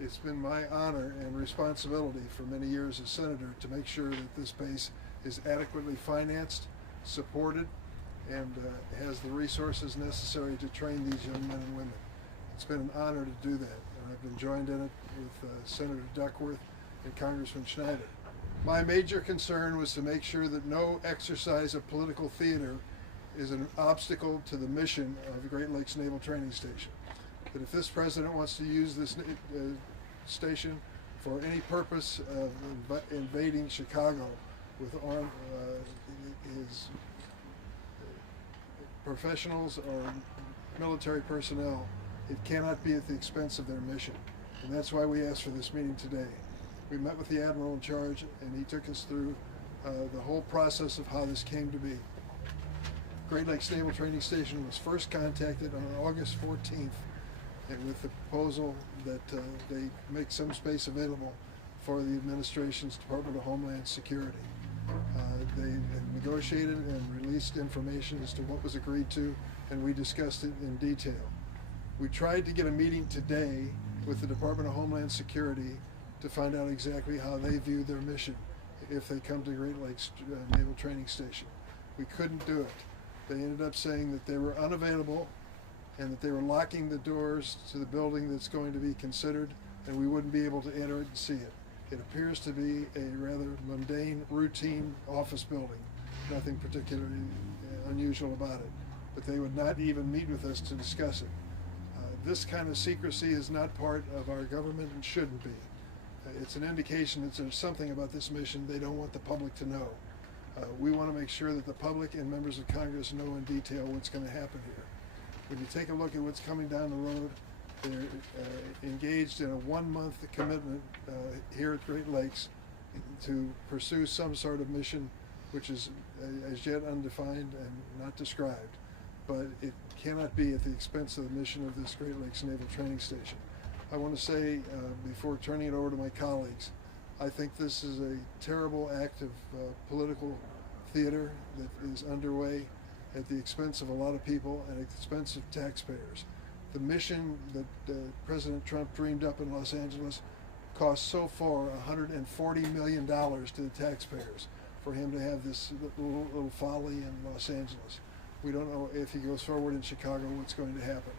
It's been my honor and responsibility for many years as senator to make sure that this base is adequately financed, supported, and has the resources necessary to train these young men and women. It's been an honor to do that, and I've been joined in it with Senator Duckworth and Congressman Schneider. My major concern was to make sure that no exercise of political theater is an obstacle to the mission of the Great Lakes Naval Training Station. That if this president wants to use this station for any purpose of invading Chicago with his professionals or military personnel, it cannot be at the expense of their mission. And that's why we asked for this meeting today. We met with the Admiral in charge, and he took us through the whole process of how this came to be. Great Lakes Naval Training Station was first contacted on August 14th, and with the proposal that they make some space available for the administration's Department of Homeland Security. They negotiated and released information as to what was agreed to, and we discussed it in detail. We tried to get a meeting today with the Department of Homeland Security to find out exactly how they view their mission if they come to Great Lakes Naval Training Station. We couldn't do it. They ended up saying that they were unavailable and that they were locking the doors to the building that's going to be considered, and we wouldn't be able to enter it and see it. It appears to be a rather mundane, routine office building. Nothing particularly unusual about it. But they would not even meet with us to discuss it. This kind of secrecy is not part of our government and shouldn't be. It's an indication that there's something about this mission they don't want the public to know. We want to make sure that the public and members of Congress know in detail what's going to happen here. When you take a look at what's coming down the road, they're engaged in a 1-month commitment here at Great Lakes to pursue some sort of mission which is as yet undefined and not described. But it cannot be at the expense of the mission of this Great Lakes Naval Training Station. I want to say, before turning it over to my colleagues, I think this is a terrible act of political theater that is underway at the expense of a lot of people and at the expense of taxpayers. The mission that President Trump dreamed up in Los Angeles cost so far $140 million to the taxpayers for him to have this little folly in Los Angeles. We don't know if he goes forward in Chicago what's going to happen.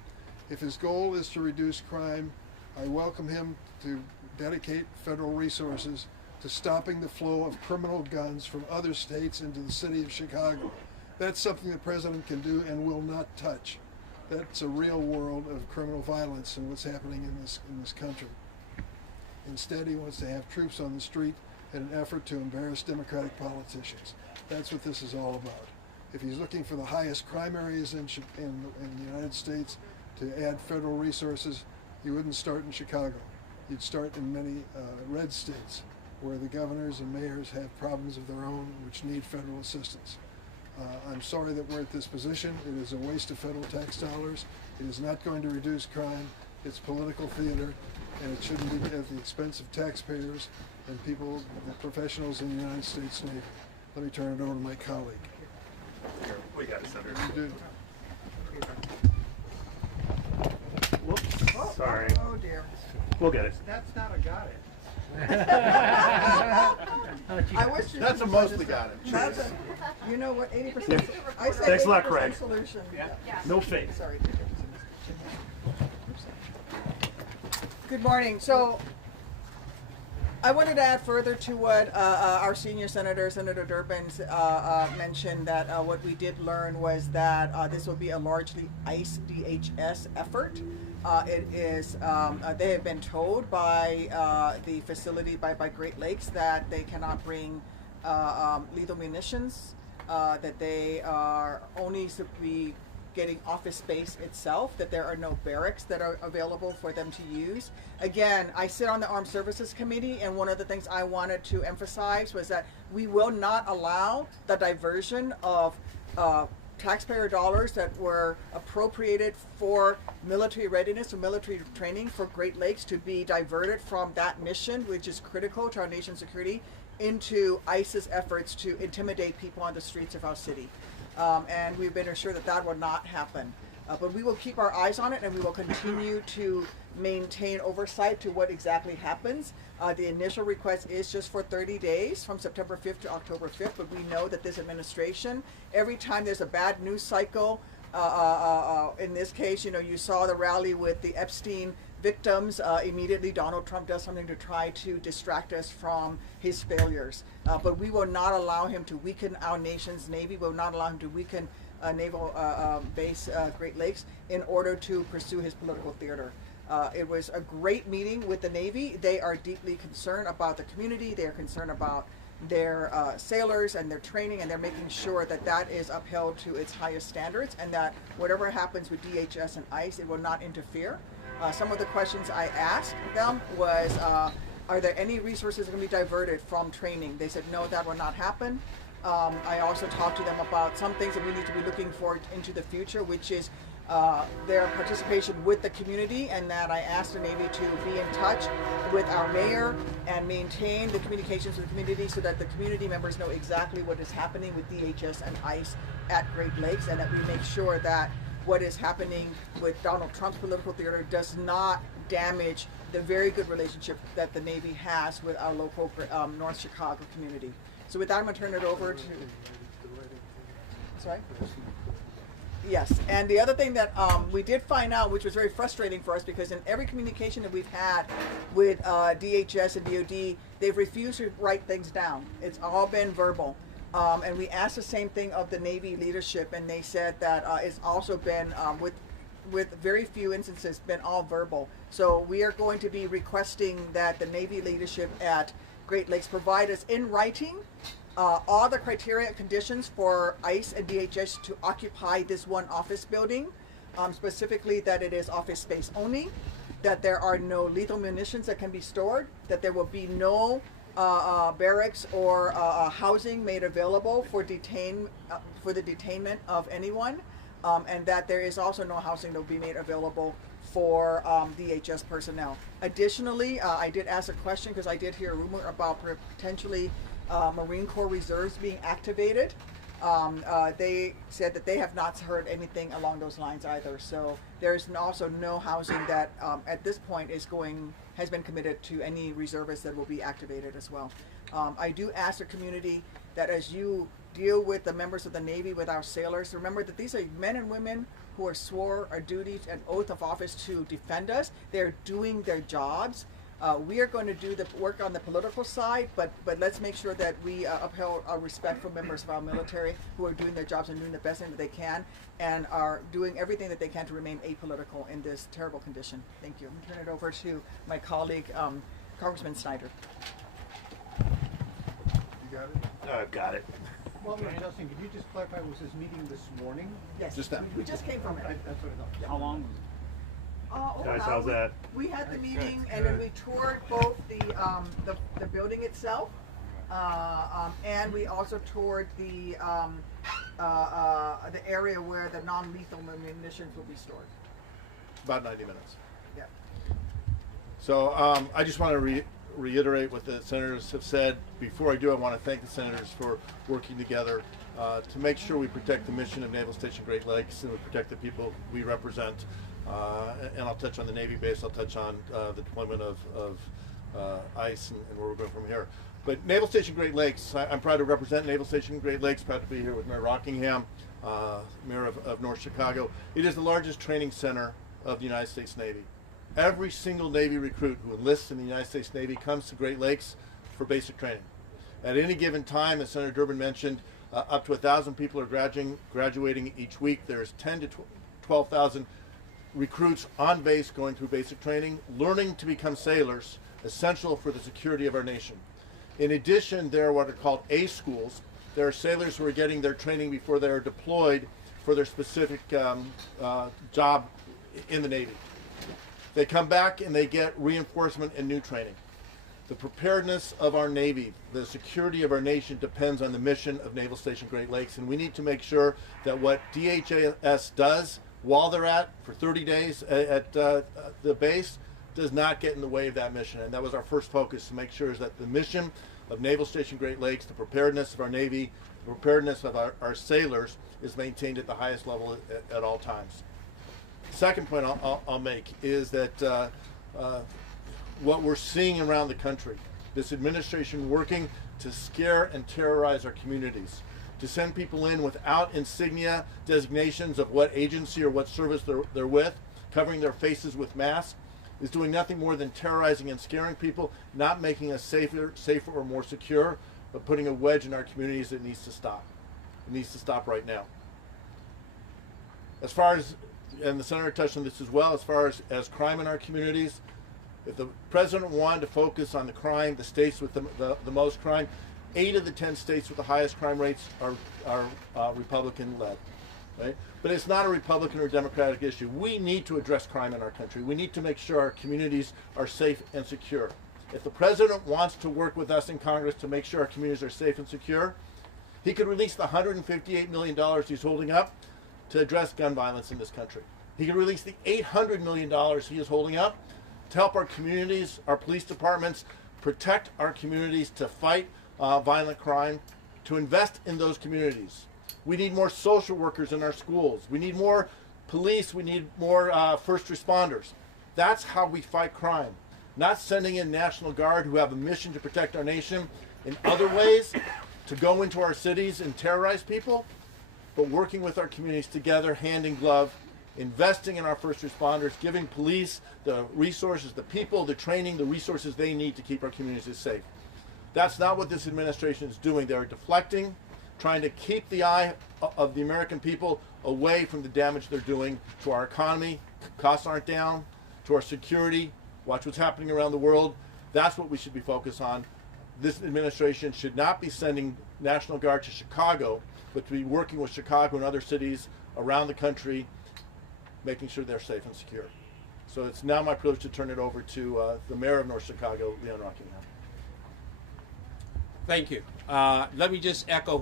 If his goal is to reduce crime, I welcome him to dedicate federal resources to stopping the flow of criminal guns from other states into the city of Chicago. That's something the president can do and will not touch. That's a real world of criminal violence and what's happening in this country. Instead, he wants to have troops on the street in an effort to embarrass Democratic politicians. That's what this is all about. If he's looking for the highest crime areas in the United States to add federal resources, you wouldn't start in Chicago. You'd start in many red states where the governors and mayors have problems of their own which need federal assistance. I'm sorry that we're at this position. It is a waste of federal tax dollars. It is not going to reduce crime. It's political theater, and it shouldn't be at the expense of taxpayers and people, the professionals in the United States Navy. Let me turn it over to my colleague. Here, we got it, Senator. You do. Whoops, sorry. Oh dear. We'll get it. That's not a got it. I wish That's a mostly got it. That's a, you know what, 80%. I said Thanks a lot, 80% Craig. solution. No faith. Sorry. Good morning. So I wanted to add further to what our senior senator, Senator Durbin, mentioned, that what we did learn was that this will be a largely ICE DHS effort. It is, they have been told by the facility, by Great Lakes, that they cannot bring lethal munitions, that they are only to be getting office space itself, that there are no barracks that are available for them to use. Again, I sit on the Armed Services Committee, and one of the things I wanted to emphasize was that we will not allow the diversion of taxpayer dollars that were appropriated for military readiness or military training for Great Lakes to be diverted from that mission, which is critical to our nation's security, into ICE's efforts to intimidate people on the streets of our city. And we've been assured that that will not happen. But we will keep our eyes on it, and we will continue to maintain oversight to what exactly happens. The initial request is just for 30 days from September 5th to October 5th, but we know that this administration, every time there's a bad news cycle, in this case, you saw the rally with the Epstein victims. Immediately Donald Trump does something to try to distract us from his failures. But we will not allow him to weaken our nation's Navy. We will not allow him to weaken naval base Great Lakes in order to pursue his political theater. It was a great meeting with the Navy. They are deeply concerned about the community. They are concerned about their sailors and their training, and they're making sure that that is upheld to its highest standards, and that whatever happens with DHS and ICE, it will not interfere. Some of the questions I asked them was, are there any resources that can be diverted from training? They said, no, that will not happen. I also talked to them about some things that we need to be looking for into the future, which is their participation with the community, and that I asked the Navy to be in touch with our mayor and maintain the communications with the community so that the community members know exactly what is happening with DHS and ICE at Great Lakes, and that we make sure that what is happening with Donald Trump's political theater does not damage the very good relationship that the Navy has with our local North Chicago community. So with that, I'm going to turn it over to... Sorry? Yes, and the other thing that we did find out, which was very frustrating for us, because in every communication that we've had with DHS and DOD, they've refused to write things down. It's all been verbal. And we asked the same thing of the Navy leadership, and they said that it's also been, with very few instances, been all verbal. So we are going to be requesting that the Navy leadership at Great Lakes provide us in writing all the criteria and conditions for ICE and DHS to occupy this one office building, specifically that it is office space only, that there are no lethal munitions that can be stored, that there will be no barracks or housing made available for the detainment of anyone, and that there is also no housing that will be made available for DHS personnel. Additionally, I did ask a question because I did hear a rumor about potentially Marine Corps reserves being activated. They said that they have not heard anything along those lines either. So there's also no housing that at this point has been committed to any reservists that will be activated as well. I do ask the community that as you deal with the members of the Navy, with our sailors, remember that these are men and women who are swore a duty and oath of office to defend us. They're doing their jobs. We are going to do the work on the political side, but let's make sure that we uphold our respect for members of our military who are doing their jobs and doing the best thing that they can, and are doing everything that they can to remain apolitical in this terrible condition. Thank you. I'm going to turn it over to my colleague, Congressman Snyder. You got it? I've got it. Well, Justin, could you just clarify, was this meeting this morning? Yes. Just that. We just came from it. That's what I thought. How long was Guys, how's that? We had the meeting, and then we toured both the building itself, and we also toured the area where the non-lethal munitions will be stored. About 90 minutes. Yeah. So I just want to reiterate what the senators have said. Before I do, I want to thank the senators for working together to make sure we protect the mission of Naval Station Great Lakes and we protect the people we represent. And I'll touch on the Navy base, I'll touch on the deployment of ICE and where we're going from here. But Naval Station Great Lakes, I'm proud to represent Naval Station Great Lakes, proud to be here with Mayor Rockingham, Mayor of North Chicago. It is the largest training center of the United States Navy. Every single Navy recruit who enlists in the United States Navy comes to Great Lakes for basic training. At any given time, as Senator Durbin mentioned, up to 1,000 people are graduating each week. There's 10 to 12,000 recruits on base going through basic training, learning to become sailors, essential for the security of our nation. In addition, there are what are called A schools. There are sailors who are getting their training before they are deployed for their specific job in the Navy. They come back and they get reinforcement and new training. The preparedness of our Navy, the security of our nation depends on the mission of Naval Station Great Lakes, and we need to make sure that what DHS does while they're for 30 days at the base does not get in the way of that mission. And that was our first focus, to make sure is that the mission of Naval Station Great Lakes, the preparedness of our Navy, the preparedness of our sailors is maintained at the highest level at all times. Second point I'll make is that what we're seeing around the country, this administration working to scare and terrorize our communities, to send people in without insignia designations of what agency or what service they're with, covering their faces with masks, is doing nothing more than terrorizing and scaring people, not making us safer or more secure, but putting a wedge in our communities that needs to stop. It needs to stop right now. As far as, and the Senator touched on this as well, as far as crime in our communities, if the president wanted to focus on the crime, the states with the most crime, 8 of the 10 states with the highest crime rates are Republican-led. Right? But it's not a Republican or Democratic issue. We need to address crime in our country. We need to make sure our communities are safe and secure. If the president wants to work with us in Congress to make sure our communities are safe and secure, he could release the $158 million he's holding up to address gun violence in this country. He could release the $800 million he is holding up to help our communities, our police departments, protect our communities, to fight violent crime, to invest in those communities. We need more social workers in our schools. We need more police. We need more first responders. That's how we fight crime. Not sending in National Guard who have a mission to protect our nation in other ways, to go into our cities and terrorize people, but working with our communities together, hand in glove, investing in our first responders, giving police the resources, the people, the training, the resources they need to keep our communities safe. That's not what this administration is doing. They're deflecting, trying to keep the eye of the American people away from the damage they're doing to our economy. Costs aren't down, to our security. Watch what's happening around the world. That's what we should be focused on. This administration should not be sending National Guard to Chicago, but to be working with Chicago and other cities around the country, making sure they're safe and secure. So it's now my privilege to turn it over to the mayor of North Chicago, Leon Rockingham. Thank you. Let me just echo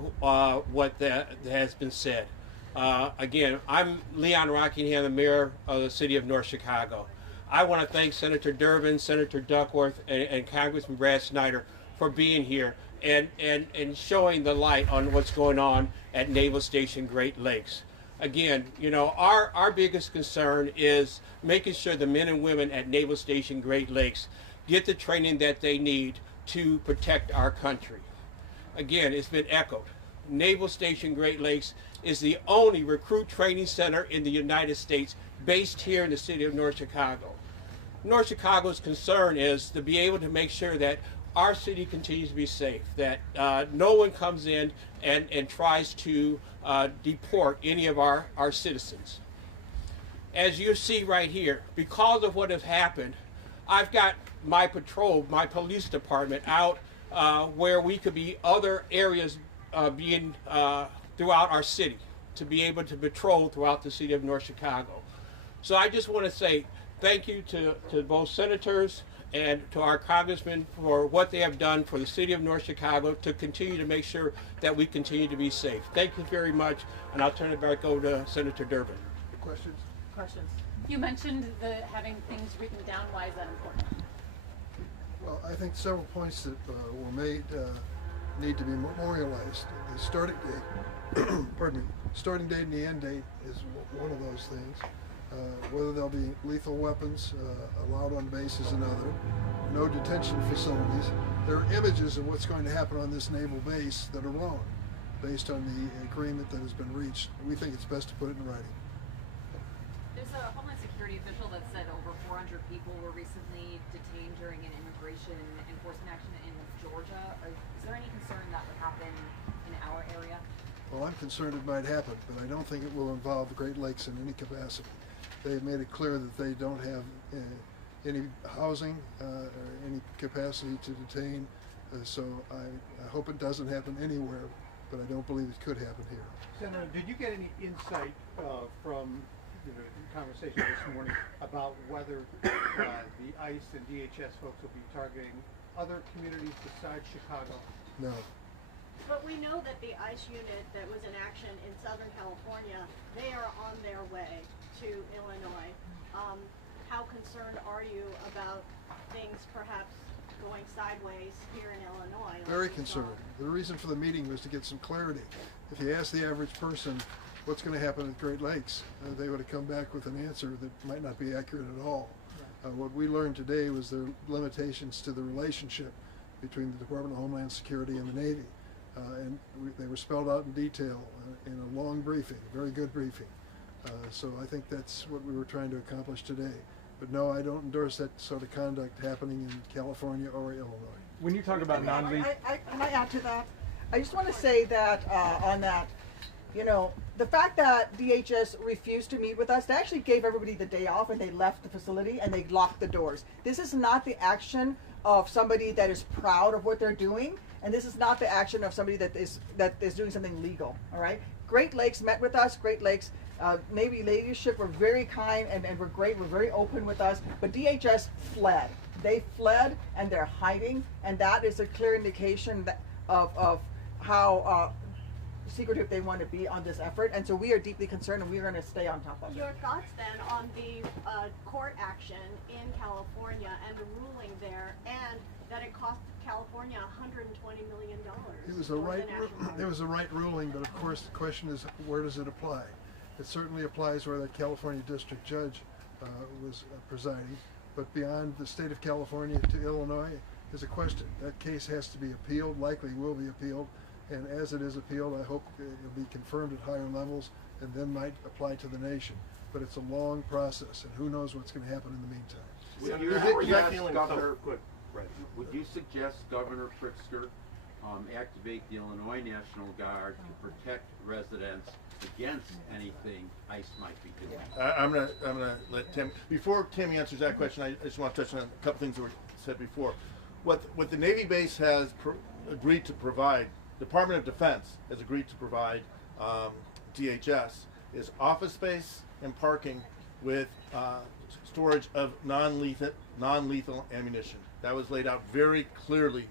what has been said. Again, I'm Leon Rockingham, the mayor of the city of North Chicago. I want to thank Senator Durbin, Senator Duckworth, and Congressman Brad Snyder for being here and showing the light on what's going on at Naval Station Great Lakes. Again, you know, our biggest concern is making sure the men and women at Naval Station Great Lakes get the training that they need to protect our country. Again, it's been echoed. Naval Station Great Lakes is the only recruit training center in the United States based here in the city of North Chicago. North Chicago's concern is to be able to make sure that our city continues to be safe, that no one comes in and tries to deport any of our citizens. As you see right here, because of what has happened, I've got my patrol, my police department out where we could be other areas being throughout our city to be able to patrol throughout the city of North Chicago. So I just want to say thank you to both senators and to our congressmen for what they have done for the city of North Chicago to continue to make sure that we continue to be safe. Thank you very much, and I'll turn it back over to Senator Durbin. Questions? Questions? You mentioned having things written down. Why is that important? Well, I think several points that were made need to be memorialized. The starting date, pardon me, starting date and the end date is one of those things. Whether there'll be lethal weapons allowed on base is another. No detention facilities. There are images of what's going to happen on this naval base that are wrong, based on the agreement that has been reached. We think it's best to put it in writing. There's a Homeland Security official that said over 400 people were recently detained during an immigration enforcement action in Georgia. Is there any concern that would happen in our area? Well, I'm concerned it might happen, but I don't think it will involve the Great Lakes in any capacity. They've made it clear that they don't have any housing or any capacity to detain, so I hope it doesn't happen anywhere, but I don't believe it could happen here. Senator, did you get any insight from the conversation this morning about whether the ICE and DHS folks will be targeting other communities besides Chicago? No. But we know that the ICE unit that was in action in Southern California, they are on their way to Illinois. How concerned are you about things perhaps going sideways here in Illinois? Very concerned. The reason for the meeting was to get some clarity. If you ask the average person what's going to happen at Great Lakes, they would have come back with an answer that might not be accurate at all. What we learned today was the limitations to the relationship between the Department of Homeland Security and the Navy. They were spelled out in detail in a long briefing, a very good briefing. So I think that's what we were trying to accomplish today. But no, I don't endorse that sort of conduct happening in California or Illinois. When you talk about non-lethal, Can I add to that? I just want to say that on that, you know, the fact that DHS refused to meet with us, they actually gave everybody the day off and they left the facility and they locked the doors. This is not the action of somebody that is proud of what they're doing, and this is not the action of somebody that is doing something legal. All right. Great Lakes met with us. Great Lakes Navy leadership were very kind and were great. Were very open with us. But DHS fled. They fled and they're hiding, and that is a clear indication that, of how secretive they want to be on this effort. And so we are deeply concerned, and we're going to stay on top of it. Your thoughts then on the court action in California and the ruling there, and that it cost California $120 million. It was a right ruling, but of course the question is, where does it apply? It certainly applies where the California district judge was presiding, but beyond the state of California to Illinois is a question. That case has to be appealed, likely will be appealed, and as it is appealed, I hope it'll be confirmed at higher levels and then might apply to the nation. But it's a long process, and who knows what's going to happen in the meantime. Would you suggest Governor Pritzker activate the Illinois National Guard to protect residents against anything ICE might be doing? I'm gonna let Tim. Before Tim answers that question, I just want to touch on a couple things that were said before. What the Navy base has agreed to provide, Department of Defense has agreed to provide DHS is office space and parking with storage of non-lethal ammunition. That was laid out very clearly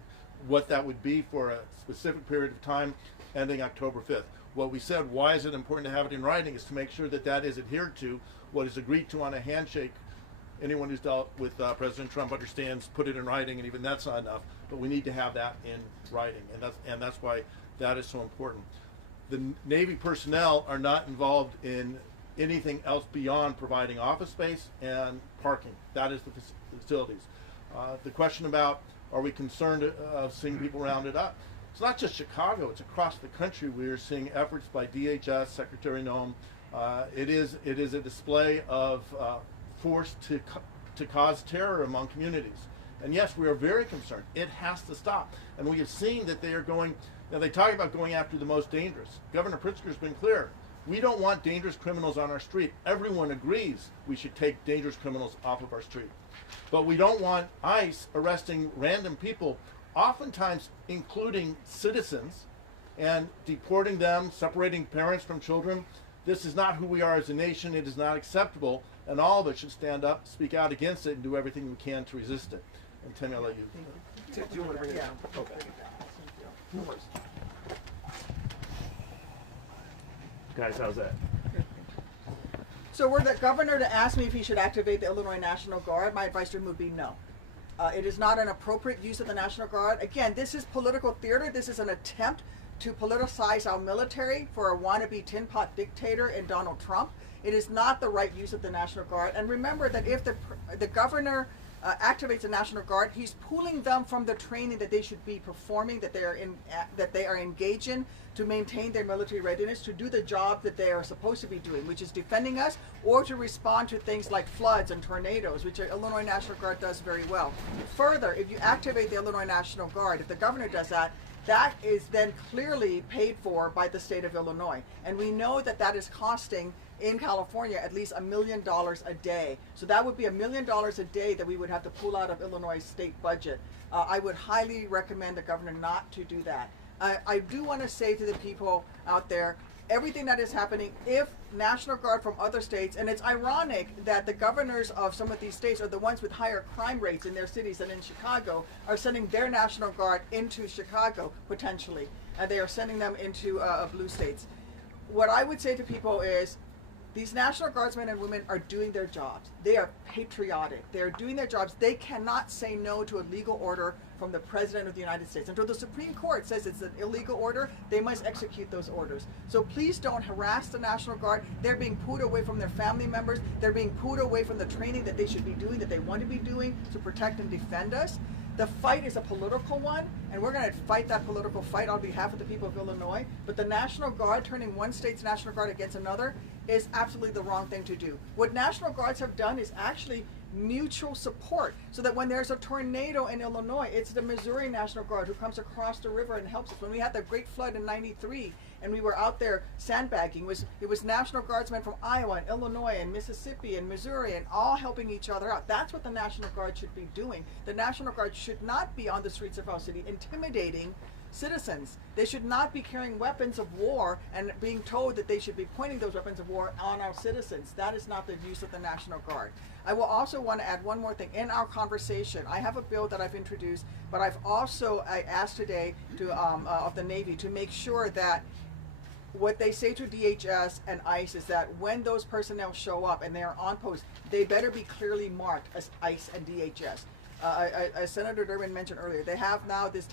what that would be for a specific period of time ending October 5th. What we said, why is it important to have it in writing, is to make sure that that is adhered to. What is agreed to on a handshake, anyone who's dealt with President Trump understands, put it in writing, and even that's not enough, but we need to have that in writing, and that's why that is so important. The Navy personnel are not involved in anything else beyond providing office space and parking. That is the facilities. The question about, are we concerned of seeing people rounded up? It's not just Chicago, it's across the country. We are seeing efforts by DHS, Secretary Noem. It is a display of force to cause terror among communities. And yes, we are very concerned. It has to stop. And we have seen that they are going, they talk about going after the most dangerous. Governor Pritzker has been clear. We don't want dangerous criminals on our street. Everyone agrees we should take dangerous criminals off of our street. But we don't want ICE arresting random people, oftentimes including citizens, and deporting them, separating parents from children. This is not who we are as a nation. It is not acceptable, and all of us should stand up, speak out against it, and do everything we can to resist it. And Tim, I'll let you. do you want to bring it down? Okay. No worries. Guys, how's that? So were the governor to ask me if he should activate the Illinois National Guard, my advice to him would be no. It is not an appropriate use of the National Guard. Again, this is political theater. This is an attempt to politicize our military for a wannabe tin pot dictator in Donald Trump. It is not the right use of the National Guard. And remember that if the governor activates the National Guard, he's pulling them from the training that they should be performing, that they are engaged in, to maintain their military readiness, to do the job that they are supposed to be doing, which is defending us, or to respond to things like floods and tornadoes, which the Illinois National Guard does very well. Further, if you activate the Illinois National Guard, if the governor does that, that is then clearly paid for by the state of Illinois. And we know that that is costing in California at least $1 million a day. So that would be $1 million a day that we would have to pull out of Illinois' state budget. I would highly recommend the governor not to do that. I do want to say to the people out there, everything that is happening, if National Guard from other states, and it's ironic that the governors of some of these states are the ones with higher crime rates in their cities than in Chicago, are sending their National Guard into Chicago, potentially. They are sending them into blue states. What I would say to people is, These National Guardsmen and women are doing their jobs. They are patriotic. They are doing their jobs. They cannot say no to a legal order from the President of the United States. Until the Supreme Court says it's an illegal order, they must execute those orders. So please don't harass the National Guard. They're being pulled away from their family members. They're being pulled away from the training that they should be doing, that they want to be doing to protect and defend us. The fight is a political one, and we're going to fight that political fight on behalf of the people of Illinois. But the National Guard, turning one state's National Guard against another, is absolutely the wrong thing to do. What National Guards have done is actually mutual support, so that when there's a tornado in Illinois, it's the Missouri National Guard who comes across the river and helps us. When we had the great flood in '93 and we were out there sandbagging, it was National Guardsmen from Iowa and Illinois and Mississippi and Missouri, and all helping each other out. That's what the National Guard should be doing. The National Guard should not be on the streets of our city intimidating citizens. They should not be carrying weapons of war and being told that they should be pointing those weapons of war on our citizens. That is not the use of the National Guard. I will also want to add one more thing. In our conversation, I have a bill that I've introduced, but I asked today of the Navy to make sure that what they say to DHS and ICE is that when those personnel show up and they are on post, they better be clearly marked as ICE and DHS. As Senator Durbin mentioned earlier, they have now this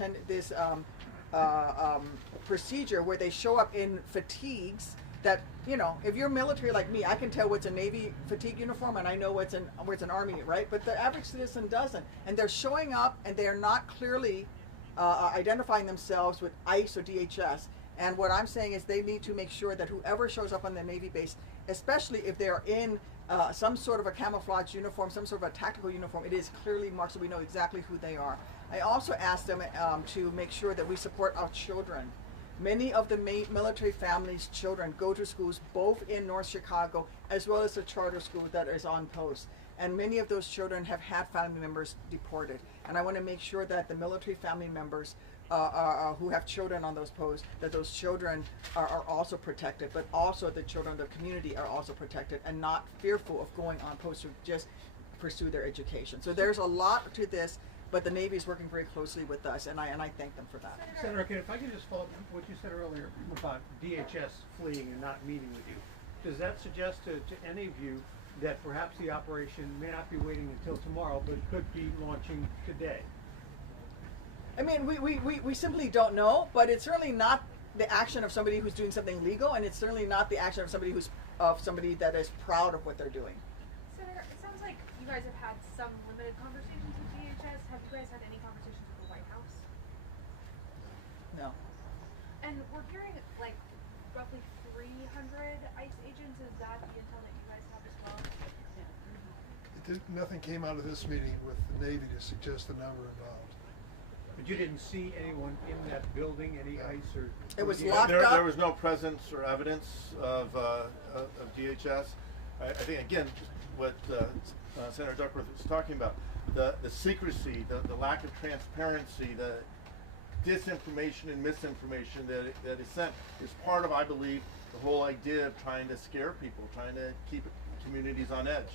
procedure where they show up in fatigues that, you know, if you're military like me, I can tell what's a Navy fatigue uniform and I know what's an Army, right? But the average citizen doesn't. And they're showing up and they're not clearly identifying themselves with ICE or DHS. And what I'm saying is they need to make sure that whoever shows up on the Navy base, especially if they're in some sort of a camouflage uniform, some sort of a tactical uniform, it is clearly marked so we know exactly who they are. I also asked them to make sure that we support our children. Many of the military families' children go to schools both in North Chicago as well as the charter school that is on post. And many of those children have had family members deported. And I want to make sure that the military family members who have children on those posts, that those children are also protected, but also the children of the community are also protected and not fearful of going on post to just pursue their education. So there's a lot to this, but the Navy is working very closely with us, and I thank them for that. Senator, if I could just follow up what you said earlier about DHS fleeing and not meeting with you, does that suggest to any of you that perhaps the operation may not be waiting until tomorrow, but could be launching today? I mean, we simply don't know, but it's certainly not the action of somebody who's doing something legal, and it's certainly not the action of somebody that is proud of what they're doing. Senator, it sounds like you guys have had some limited conversations with DHS. Have you guys had any conversations with the White House? No. And we're hearing like roughly 300 ICE agents. Is that the intel that you guys have as well? Nothing came out of this meeting with the Navy to suggest the number involved. But you didn't see anyone in that building, any ICE or? It was DHS? locked up. There was no presence or evidence of DHS. I think, again, what Senator Duckworth was talking about, the secrecy, the lack of transparency, the disinformation and misinformation that is sent is part of, I believe, the whole idea of trying to scare people, trying to keep communities on edge.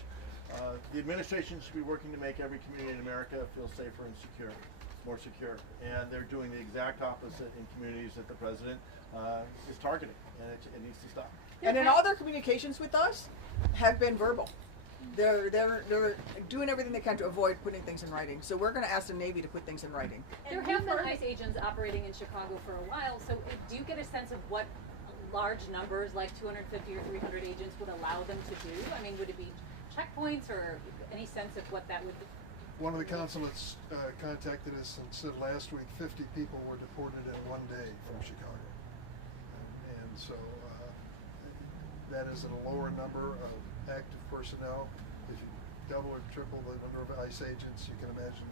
The administration should be working to make every community in America feel safer and secure, more secure, and they're doing the exact opposite in communities that the president is targeting, and it needs to stop. And then all their communications with us have been verbal. They're doing everything they can to avoid putting things in writing. So we're going to ask the Navy to put things in writing. There have been ICE agents operating in Chicago for a while, so do you get a sense of what large numbers, like 250 or 300 agents, would allow them to do? I mean, would it be checkpoints or any sense of what that would be? One of the consulates contacted us and said last week 50 people were deported in one day from Chicago. And so that is a lower number of active personnel. If you double or triple the number of ICE agents, you can imagine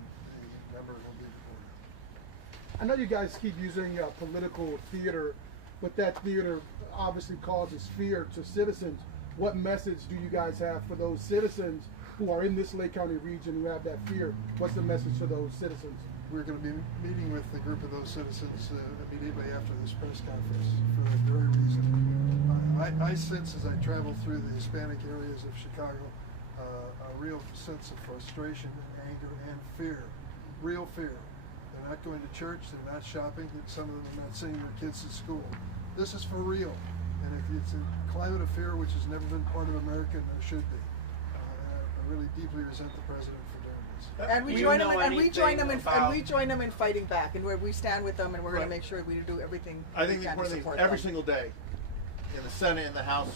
the number will be deported. I know you guys keep using political theater, but that theater obviously causes fear to citizens. What message do you guys have for those citizens who are in this Lake County region who have that fear? What's the message for those citizens? We're going to be meeting with a group of those citizens immediately after this press conference for that very reason. I sense as I travel through the Hispanic areas of Chicago a real sense of frustration, anger, and fear. Real fear. They're not going to church, they're not shopping, some of them are not sending their kids to school. This is for real. And if it's a climate of fear which has never been part of America, and there should be. I really deeply resent the president for doing this. And we Do join you them, know and we join them, anything and about- we join them in fighting back, and we stand with them, and we're going Right. to make sure we do everything I we think can one to of the things, support every them. single day, in the Senate and the House,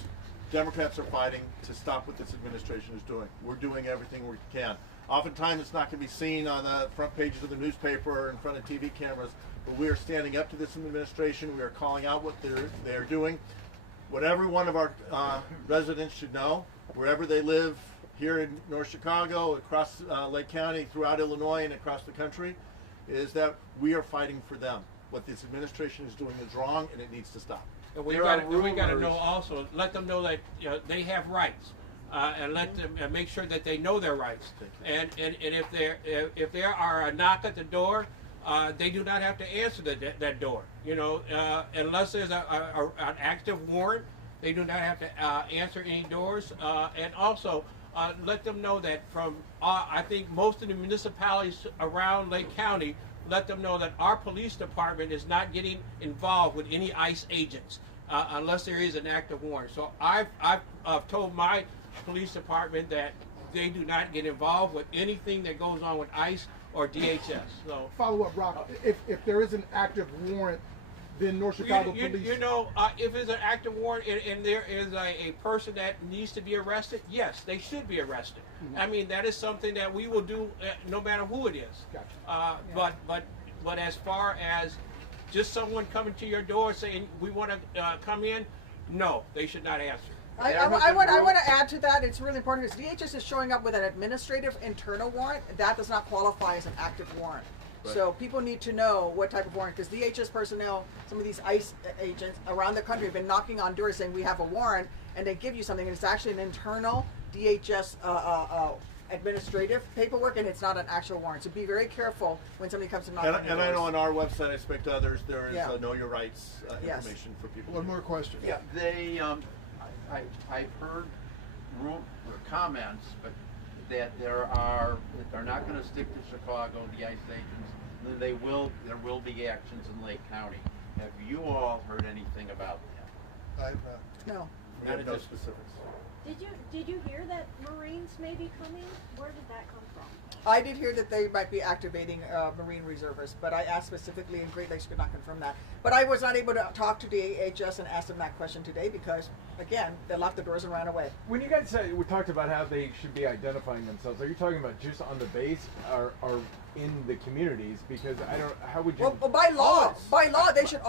Democrats are fighting to stop what this administration is doing. We're doing everything we can. Oftentimes, it's not going to be seen on the front pages of the newspaper or in front of TV cameras, but we are standing up to this administration. We are calling out what they're doing. What every one of our residents should know, wherever they live, here in North Chicago, across Lake County, throughout Illinois, and across the country, is that we are fighting for them. What this administration is doing is wrong, and it needs to stop. And we There got are to know rumors. also, let them know that they have rights, and let them make sure that they know their rights. And if there are a knock at the door, they do not have to answer that door. Unless there's an active warrant, they do not have to answer any doors. And also, let them know that from I think most of the municipalities around Lake County, let them know that our police department is not getting involved with any ICE agents unless there is an active warrant. So I've told my police department that they do not get involved with anything that goes on with ICE or DHS. So Follow up, Brock. If there is an active warrant, then North Chicago Police. if it's an active warrant and there is a person that needs to be arrested, yes, they should be arrested. I mean, that is something that we will do no matter who it is. Gotcha. But as far as just someone coming to your door saying we want to come in, no, they should not answer. I want to add to that. It's really important because DHS is showing up with an administrative internal warrant. That does not qualify as an active warrant. Right. So people need to know what type of warrant, because DHS personnel, some of these ICE agents around the country have been knocking on doors saying we have a warrant, and they give you something, and it's actually an internal DHS administrative paperwork, and it's not an actual warrant. So be very careful when somebody comes to knock on your doors. And I know on our website, I speak to others, there is Yeah. Know Your Rights Yes. information for people. One more question. Yeah. They, I've heard comments, but that they're not going to stick to Chicago, the ICE agents, and then there will be actions in Lake County. Have you all heard anything about that? I have not. No. We have no specifics. Did you hear that Marines may be coming? Where did that come from? I did hear that they might be activating Marine reservists, but I asked specifically, and Great Lakes could not confirm that. But I was not able to talk to DHS and ask them that question today because, again, they locked the doors and ran away. When you guys said we talked about how they should be identifying themselves, are you talking about just on the base or in the communities? Because I don't. How would you? Well, by law, they should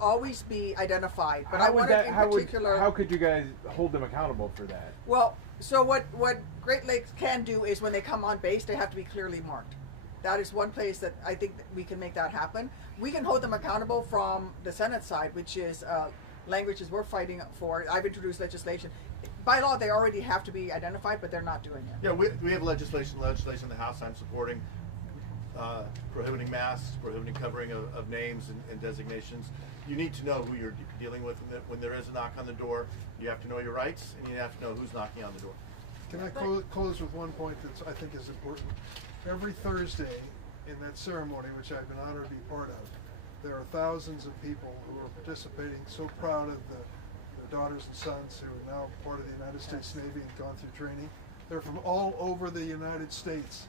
always be identified. But I wanted in particular. How could you guys hold them accountable for that? Well, so what Great Lakes can do is when they come on base, they have to be clearly marked. That is one place that I think that we can make that happen. We can hold them accountable from the Senate side, which is languages we're fighting for. I've introduced legislation. By law, they already have to be identified, but they're not doing it. Yeah, we have legislation in the House I'm supporting, prohibiting masks, prohibiting covering of names and designations. You need to know who you're dealing with when there is a knock on the door. You have to know your rights, and you have to know who's knocking on the door. Can I close with one point that I think is important? Every Thursday in that ceremony, which I've been honored to be part of, there are thousands of people who are participating, so proud of their daughters and sons who are now part of the United States Navy and gone through training. They're from all over the United States,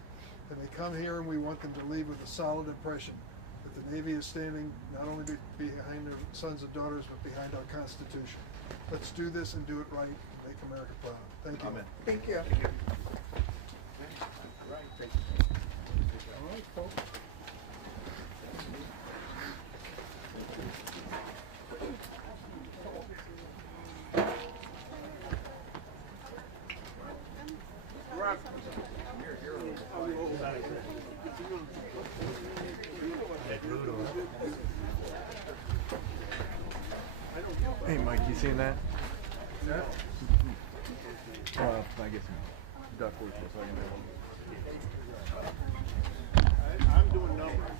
and they come here, and we want them to leave with a solid impression that the Navy is standing not only behind their sons and daughters, but behind our Constitution. Let's do this and do it right and make America proud. Thank you. Amen. Thank you. All right, folks. Hey, Mike, you seen that? Yeah. Well, I guess Duckworth was talking about. I'm doing numbers.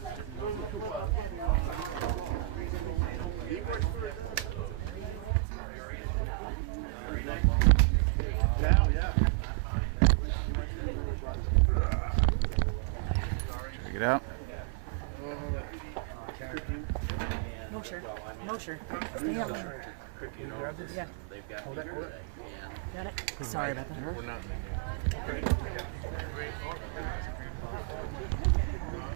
Now, yeah. Check it out. Mosher. Stay on. you know, they've got me here today. And Got it? Sorry about that. we're not.